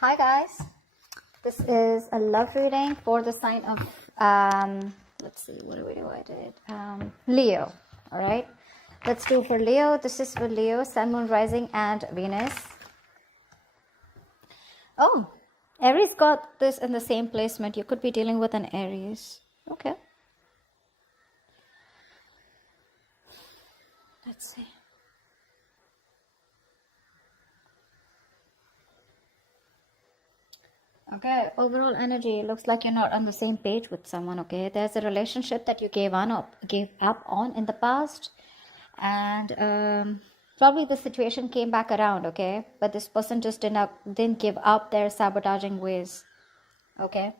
Hi guys, this is a love reading for the sign of let's see, what do we do? I did Leo. All right, let's do for Leo. This is for Leo, Sun, Moon, Rising, and Venus. Oh, Aries got this in the same placement. You could be dealing with an Aries. Okay, let's see. Okay, overall energy looks like you're not on the same page with someone. Okay, there's a relationship that you gave up on in the past, and probably the situation came back around. Okay, but this person just didn't give up their sabotaging ways. Okay,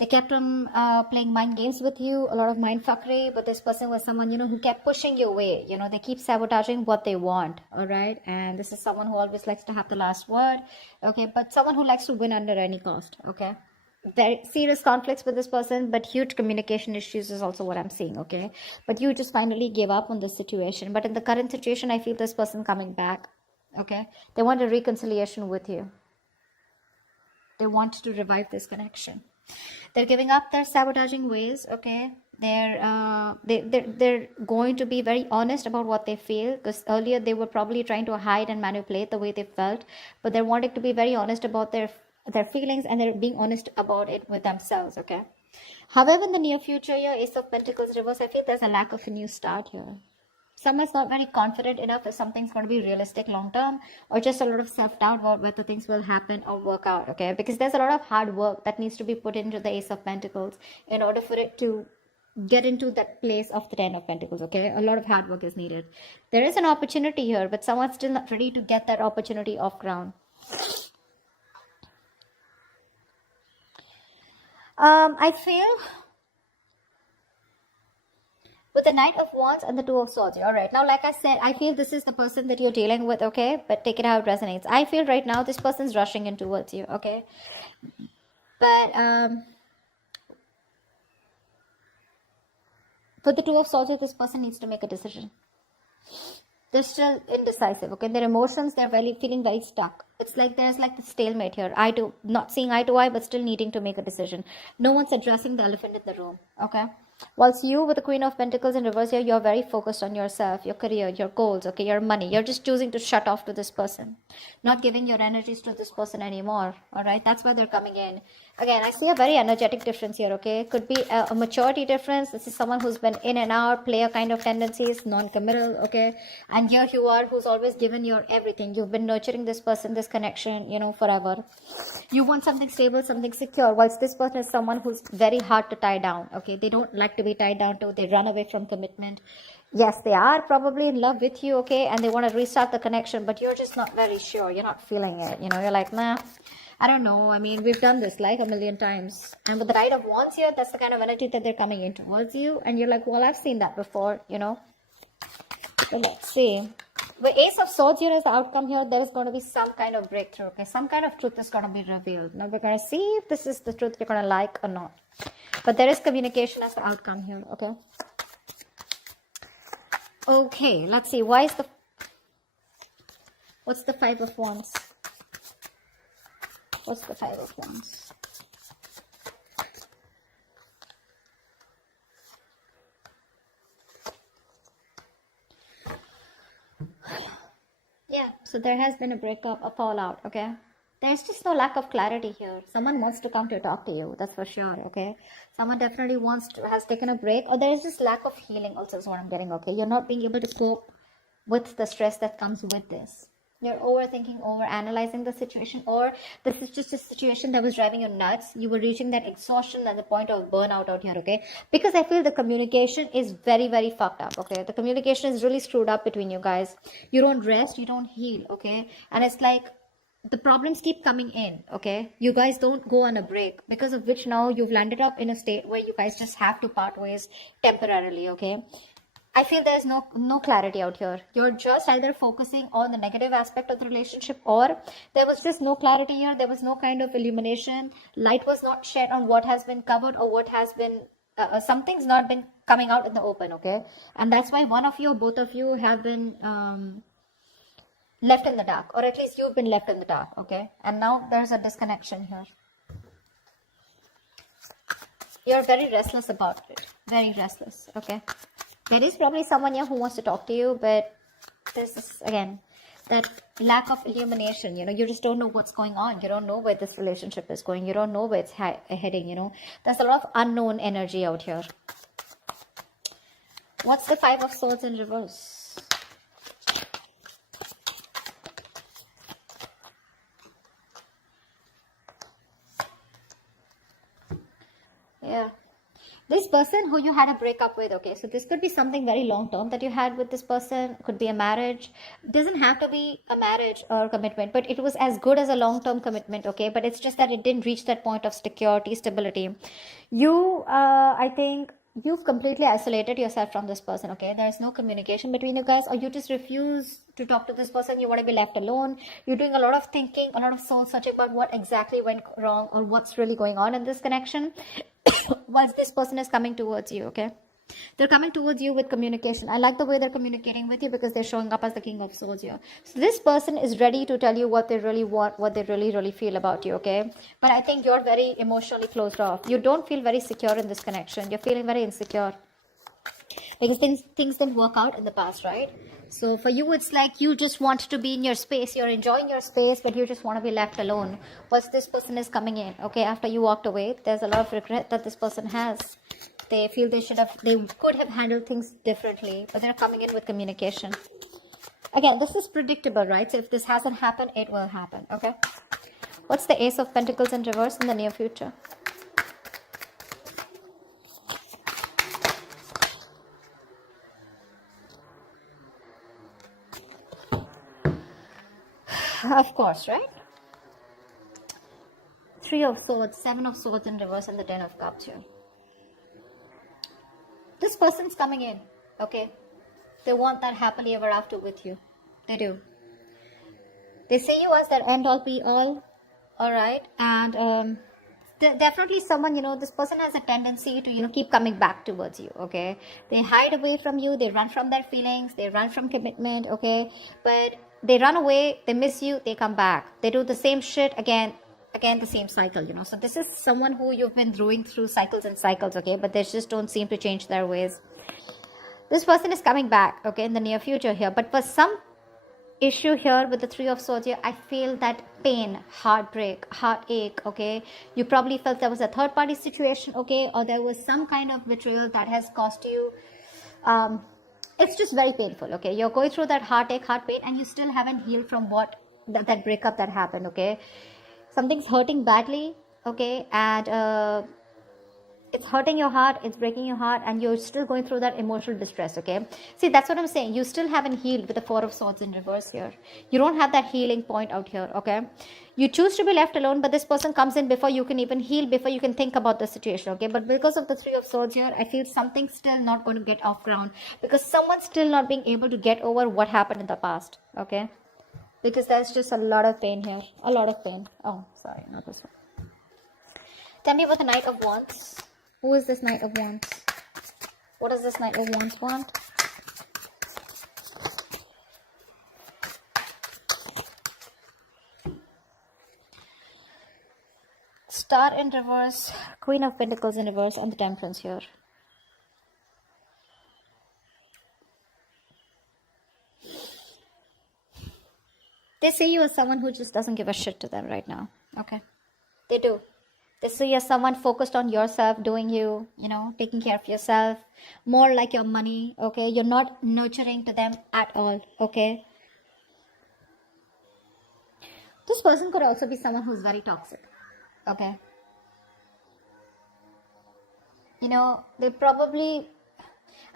they kept on playing mind games with you, a lot of mind fuckery, but this person was someone, who kept pushing you away. They keep sabotaging what they want, all right? And this is someone who always likes to have the last word, okay? But someone who likes to win under any cost, okay? Very serious conflicts with this person, but huge communication issues is also what I'm seeing, okay? But you just finally gave up on this situation. But in the current situation, I feel this person coming back, okay? They want a reconciliation with you. They want to revive this connection. They're giving up their sabotaging ways, okay? They're going to be very honest about what they feel, because earlier they were probably trying to hide and manipulate the way they felt, but they're wanting to be very honest about their feelings, and they're being honest about it with themselves, okay? However, in the near future, your Ace of Pentacles reverse, I feel there's a lack of a new start here. Someone's not very confident enough if something's going to be realistic long term, or just a lot of self-doubt about whether things will happen or work out, okay? Because there's a lot of hard work that needs to be put into the Ace of Pentacles in order for it to get into that place of the Ten of Pentacles, okay? A lot of hard work is needed. There is an opportunity here, but someone's still not ready to get that opportunity off ground. I feel with the Knight of Wands and the Two of Swords. All right. Now, like I said, I feel this is the person that you're dealing with, okay? But take it how it resonates. I feel right now this person's rushing in towards you, okay? But for the Two of Swords, this person needs to make a decision. They're still indecisive, okay? Their emotions, they're feeling very stuck. It's like there's like the stalemate here. Not seeing eye to eye, but still needing to make a decision. No one's addressing the elephant in the room, okay? Whilst you, with the Queen of Pentacles in reverse here, you're very focused on yourself, your career, your goals, okay, your money. You're just choosing to shut off to this person, not giving your energies to this person anymore, all right? That's why they're coming in. Again, I see a very energetic difference here, okay? Could be a maturity difference. This is someone who's been in and out, player kind of tendencies, non-committal, okay? And here you are, who's always given your everything. You've been nurturing this person, this connection, forever. You want something stable, something secure, whilst this person is someone who's very hard to tie down, okay? They don't like to be tied down to. They run away from commitment. Yes, they are probably in love with you, okay? And they want to restart the connection, but you're just not very sure. You're not feeling it. You're like, nah, I don't know. I mean, we've done this like a million times. And with the Knight of Wands here, that's the kind of energy that they're coming in towards you. And you're like, well, I've seen that before, So let's see. The Ace of Swords here is the outcome here. There is going to be some kind of breakthrough, okay? Some kind of truth is going to be revealed. Now we're going to see if this is the truth you're going to like or not. But there is communication as the outcome here, okay? Okay, let's see. What's the Five of Wands? What's the Five of Wands? Yeah, so there has been a breakup, a fallout, okay? There's just no lack of clarity here. Someone wants to come to talk to you, that's for sure, okay? Someone definitely has taken a break, or there is just lack of healing also is what I'm getting, okay? You're not being able to cope with the stress that comes with this. You're overthinking, overanalyzing the situation, or this is just a situation that was driving you nuts. You were reaching that exhaustion and the point of burnout out here, okay? Because I feel the communication is very, very fucked up, okay? The communication is really screwed up between you guys. You don't rest, you don't heal, okay? And it's like the problems keep coming in, okay? You guys don't go on a break, because of which now you've landed up in a state where you guys just have to part ways temporarily, okay? I feel there's no clarity out here. You're just either focusing on the negative aspect of the relationship, or there was just no clarity here. There was no kind of illumination. Light was not shed on what has been covered, or what has been, something's not been coming out in the open, okay? And that's why one of you or both of you have been left in the dark, or at least you've been left in the dark, okay? And now there's a disconnection here. You're very restless about it, very restless, okay? There is probably someone here who wants to talk to you, but this is, again, that lack of illumination, you know, you just don't know what's going on. You don't know where this relationship is going. You don't know where it's heading, you know. There's a lot of unknown energy out here. What's the Five of Swords in reverse? Yeah. This person who you had a breakup with, okay, so this could be something very long term that you had with this person. Could be a marriage. It doesn't have to be a marriage or commitment, but it was as good as a long term commitment, okay, but it's just that it didn't reach that point of security, stability. You, I think, you've completely isolated yourself from this person, okay? There's no communication between you guys, or you just refuse to talk to this person. You want to be left alone. You're doing a lot of thinking, a lot of soul searching about what exactly went wrong or what's really going on in this connection whilst this person is coming towards you, okay? They're coming towards you with communication. I like the way they're communicating with you because they're showing up as the King of Swords here. So this person is ready to tell you what they really want, what they really feel about you, okay? But I think you're very emotionally closed off. You don't feel very secure in this connection. You're feeling very insecure because things didn't work out in the past, right? So for you, it's like you just want to be in your space. You're enjoying your space, but you just want to be left alone. Once this person is coming in, okay, after you walked away, there's a lot of regret that this person has. They feel they could have handled things differently, but they're coming in with communication. Again, this is predictable, right? So if this hasn't happened, it will happen, okay? What's the Ace of Pentacles in reverse in the near future? Of course, right? Three of Swords, Seven of Swords in reverse, and the Ten of Cups here. This person's coming in, okay? They want that happily ever after with you. They do. They see you as their end all be all right? And definitely someone, you know, this person has a tendency to, you know, keep coming back towards you, okay? They hide away from you. They run from their feelings. They run from commitment, okay? But they run away. They miss you. They come back. They do the same shit again, the same cycle, you know. So this is someone who you've been going through cycles and cycles, okay, but they just don't seem to change their ways. This person is coming back, okay, in the near future here, but for some issue here with the Three of Swords here, I feel that pain, heartbreak, heartache, okay, you probably felt there was a third party situation, okay, or there was some kind of betrayal that has cost you. It's just very painful, okay? You're going through that heartache, heart pain, and you still haven't healed from what that breakup that happened, okay? Something's hurting badly, okay, and it's hurting your heart, it's breaking your heart, and you're still going through that emotional distress, okay? See, that's what I'm saying. You still haven't healed with the Four of Swords in reverse here. You don't have that healing point out here, okay? You choose to be left alone, but this person comes in before you can even heal, before you can think about the situation, okay? But because of the Three of Swords here, I feel something's still not going to get off ground because someone's still not being able to get over what happened in the past, okay? Because there's just a lot of pain here. A lot of pain. Oh, sorry, not this one. Tell me about the Knight of Wands. Who is this Knight of Wands? What does this Knight of Wands want? Star in reverse, Queen of Pentacles in reverse, and the Temperance here. They see you as someone who just doesn't give a shit to them right now. Okay. They do. They see you as someone focused on yourself, doing you, you know, taking care of yourself, more like your money, okay? You're not nurturing to them at all, okay? This person could also be someone who's very toxic, okay? You know, they probably,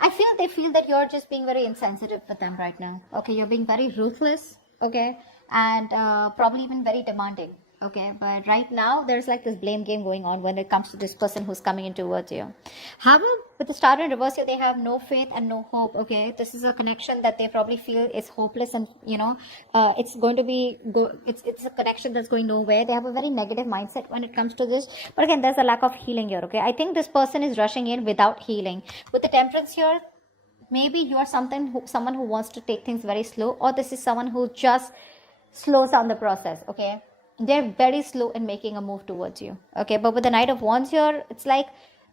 they feel that you're just being very insensitive with them right now, okay? You're being very ruthless, okay? And probably even very demanding, okay? But right now there's like this blame game going on when it comes to this person who's coming in towards you. However, with the Star in reverse here, they have no faith and no hope, okay? This is a connection that they probably feel is hopeless, and you know, it's going to be it's a connection that's going nowhere. They have a very negative mindset when it comes to this. But again, there's a lack of healing here, okay? I think this person is rushing in without healing. With the Temperance here, maybe you are someone who wants to take things very slow, or this is someone who just slows down the process. Okay, they're very slow in making a move towards you. Okay, but with the Knight of Wands here, it's like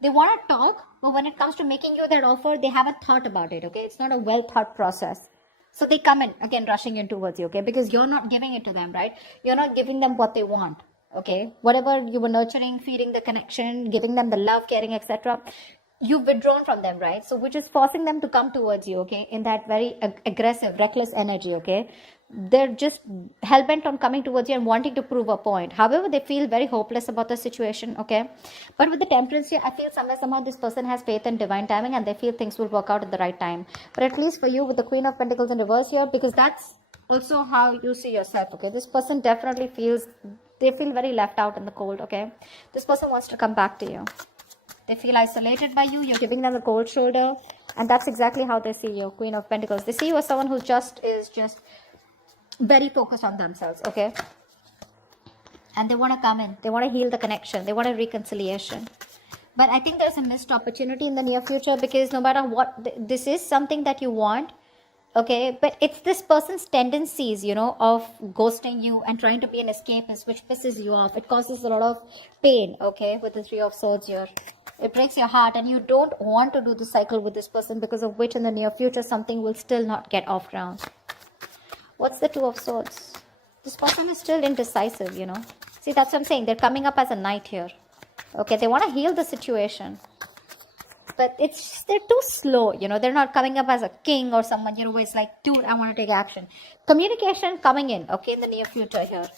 they want to talk, but when it comes to making you that offer, they haven't thought about it. Okay, it's not a well thought process. So they come in again, rushing in towards you. Okay, because you're not giving it to them, right? You're not giving them what they want. Okay, whatever you were nurturing, feeding the connection, giving them the love, caring, etc., you've withdrawn from them, right? So which is forcing them to come towards you, okay, in that very aggressive, reckless energy. Okay, they're just hell-bent on coming towards you and wanting to prove a point. However, they feel very hopeless about the situation. Okay, but with the Temperance here, I feel somehow this person has faith in divine timing, and they feel things will work out at the right time. But at least for you, with the Queen of Pentacles in reverse here, because that's also how you see yourself. Okay, this person definitely feels, they feel very left out in the cold. Okay, this person wants to come back to you. They feel isolated by you. You're giving them the cold shoulder. And that's exactly how they see you, Queen of Pentacles. They see you as someone who is just very focused on themselves, okay? And they want to come in. They want to heal the connection. They want a reconciliation. But I think there's a missed opportunity in the near future, because no matter what, this is something that you want, okay? But it's this person's tendencies, you know, of ghosting you and trying to be an escapist, which pisses you off. It causes a lot of pain, okay, with the Three of Swords here. It breaks your heart, and you don't want to do the cycle with this person, because of which in the near future something will still not get off ground. What's the Two of Swords? This person is still indecisive, you know. See, that's what I'm saying. They're coming up as a knight here. Okay, they want to heal the situation. But they're too slow, you know. They're not coming up as a king or someone, you know, who is like, dude, I want to take action. Communication coming in, okay, in the near future here.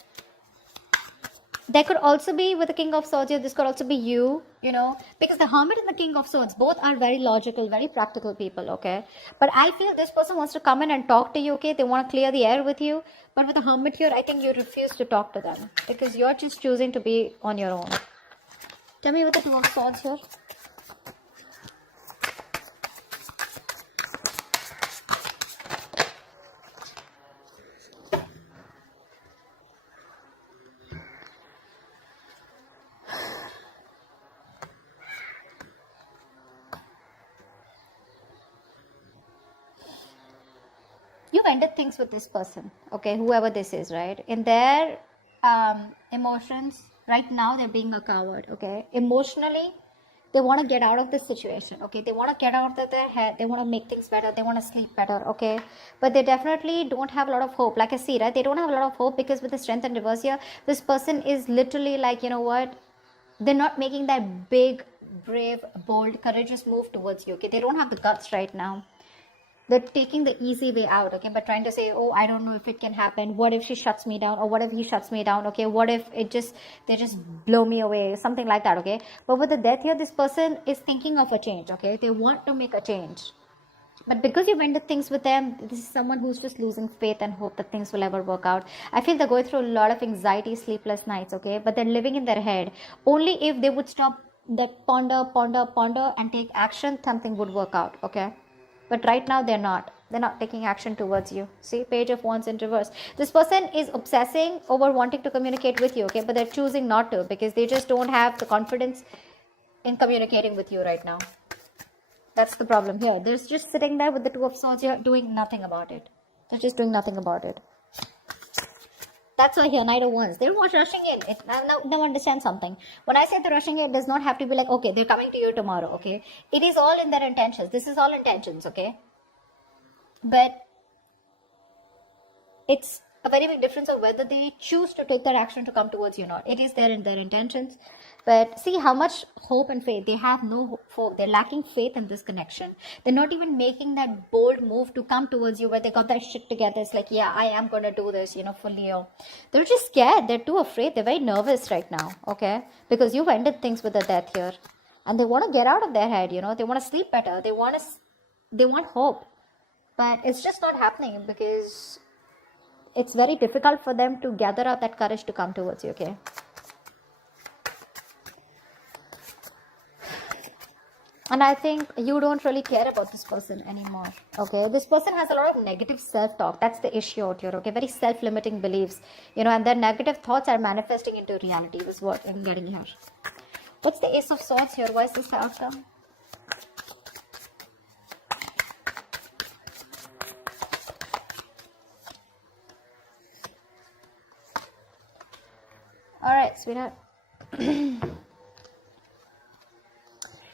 There could also be, with the King of Swords here, this could also be you, you know, because the Hermit and the King of Swords, both are very logical, very practical people, okay? But I feel this person wants to come in and talk to you, okay? They want to clear the air with you. But with the Hermit here, I think you refuse to talk to them, because you're just choosing to be on your own. Tell me with the Two of Swords here. You've ended things with this person, okay, whoever this is, right? In their emotions, right now they're being a coward, okay? Emotionally, they want to get out of this situation, okay? They want to get out of their head. They want to make things better. They want to sleep better, okay? But they definitely don't have a lot of hope. Like I see, right? They don't have a lot of hope, because with the Strength and reverse here, this person is literally like, you know what? They're not making that big, brave, bold, courageous move towards you, okay? They don't have the guts right now. They're taking the easy way out, okay, but trying to say, oh, I don't know if it can happen. What if she shuts me down? Or what if he shuts me down? Okay, what if they just blow me away? Something like that, okay? But with the Death here, this person is thinking of a change, okay? They want to make a change. But because you've ended things with them, this is someone who's just losing faith and hope that things will ever work out. I feel they're going through a lot of anxiety, sleepless nights, okay? But they're living in their head. Only if they would stop that ponder, and take action, something would work out, okay? But right now, they're not taking action towards you. See, Page of Wands in reverse. This person is obsessing over wanting to communicate with you, okay? But they're choosing not to, because they just don't have the confidence in communicating with you right now. That's the problem here. They're just sitting there with the Two of Swords here, doing nothing about it. They're just doing nothing about it. That's why here, Knight of Wands. They're not rushing in. Now understand something. When I say they're rushing in, it does not have to be like, okay, they're coming to you tomorrow, okay? It is all in their intentions. This is all intentions, okay? But it's a very big difference of whether they choose to take that action to come towards you or not. It is there in their intentions. But see how much hope and faith. They have no hope. They're lacking faith in this connection. They're not even making that bold move to come towards you, where they got their shit together. It's like, yeah, I am going to do this, you know, for Leo. They're just scared. They're too afraid. They're very nervous right now, okay? Because you've ended things with the Death here. And they want to get out of their head, you know. They want to sleep better. They want hope. But it's just not happening, because it's very difficult for them to gather up that courage to come towards you, okay? And I think you don't really care about this person anymore, okay? This person has a lot of negative self-talk. That's the issue out here, okay? Very self-limiting beliefs, you know, and their negative thoughts are manifesting into reality, is what I'm getting here. What's the Ace of Swords here? Why is this the outcome? All right, sweetheart.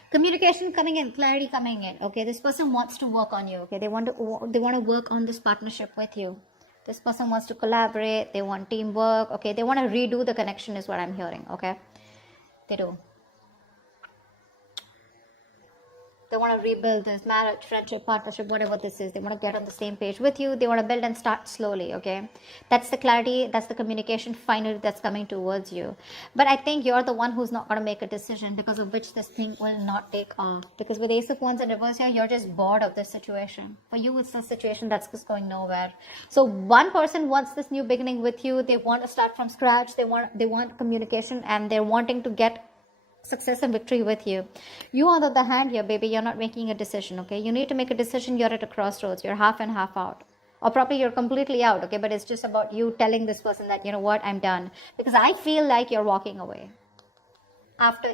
Communication coming in, clarity coming in. Okay, this person wants to work on you. Okay, they want to work on this partnership with you. This person wants to collaborate. They want teamwork. Okay, they want to redo the connection is what I'm hearing. Okay, they do. They want to rebuild this marriage, friendship, partnership, whatever this is. They want to get on the same page with you. They want to build and start slowly, okay? That's the clarity, that's the communication finally that's coming towards you. But I think you're the one who's not going to make a decision, because of which this thing will not take off. Because with Ace of Wands in reverse here, you're just bored of this situation. For you, it's a situation that's just going nowhere. So one person wants this new beginning with you. They want to start from scratch. They want communication, and they're wanting to get success and victory with you. You, on the other hand, here, baby, you're not making a decision, okay? You need to make a decision. You're at a crossroads. You're half and half out, or probably you're completely out, okay? But it's just about you telling this person that, you know what, I'm done, because I feel like you're walking away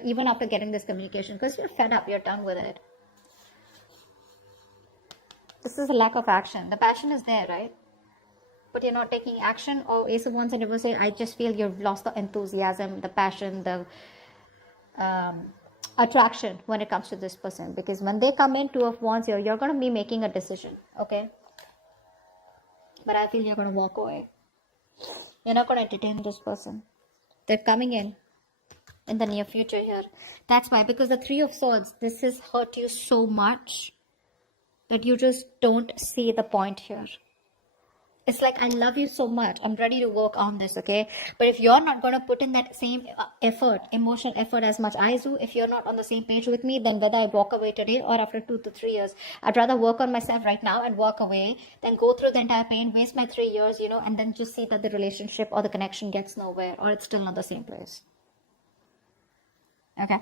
even after getting this communication, because you're fed up. You're done with it. This is a lack of action. The passion is there, right? But you're not taking action. Or Ace of Wands and reverse, I just feel you've lost the enthusiasm, the passion, the attraction when it comes to this person, because when they come in, Two of Wands here, you're going to be making a decision, okay? But I feel you're going to walk away. You're not going to entertain this person. They're coming in the near future here. That's why, because the Three of Swords, this has hurt you so much that you just don't see the point here. It's like, I love you so much, I'm ready to work on this, okay? But if you're not going to put in that same effort, emotional effort as much I do, if you're not on the same page with me, then whether I walk away today or after 2 to 3 years, I'd rather work on myself right now and walk away than go through the entire pain, waste my 3 years, you know, and then just see that the relationship or the connection gets nowhere, or it's still not the same place. Okay,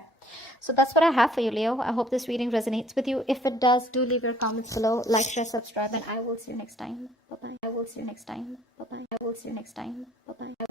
so that's what I have for you, Leo. I hope this reading resonates with you. If it does, do leave your comments below, like, share, subscribe, and I will see you next time. Bye bye. I will see you next time. Bye bye. I will see you next time. Bye bye.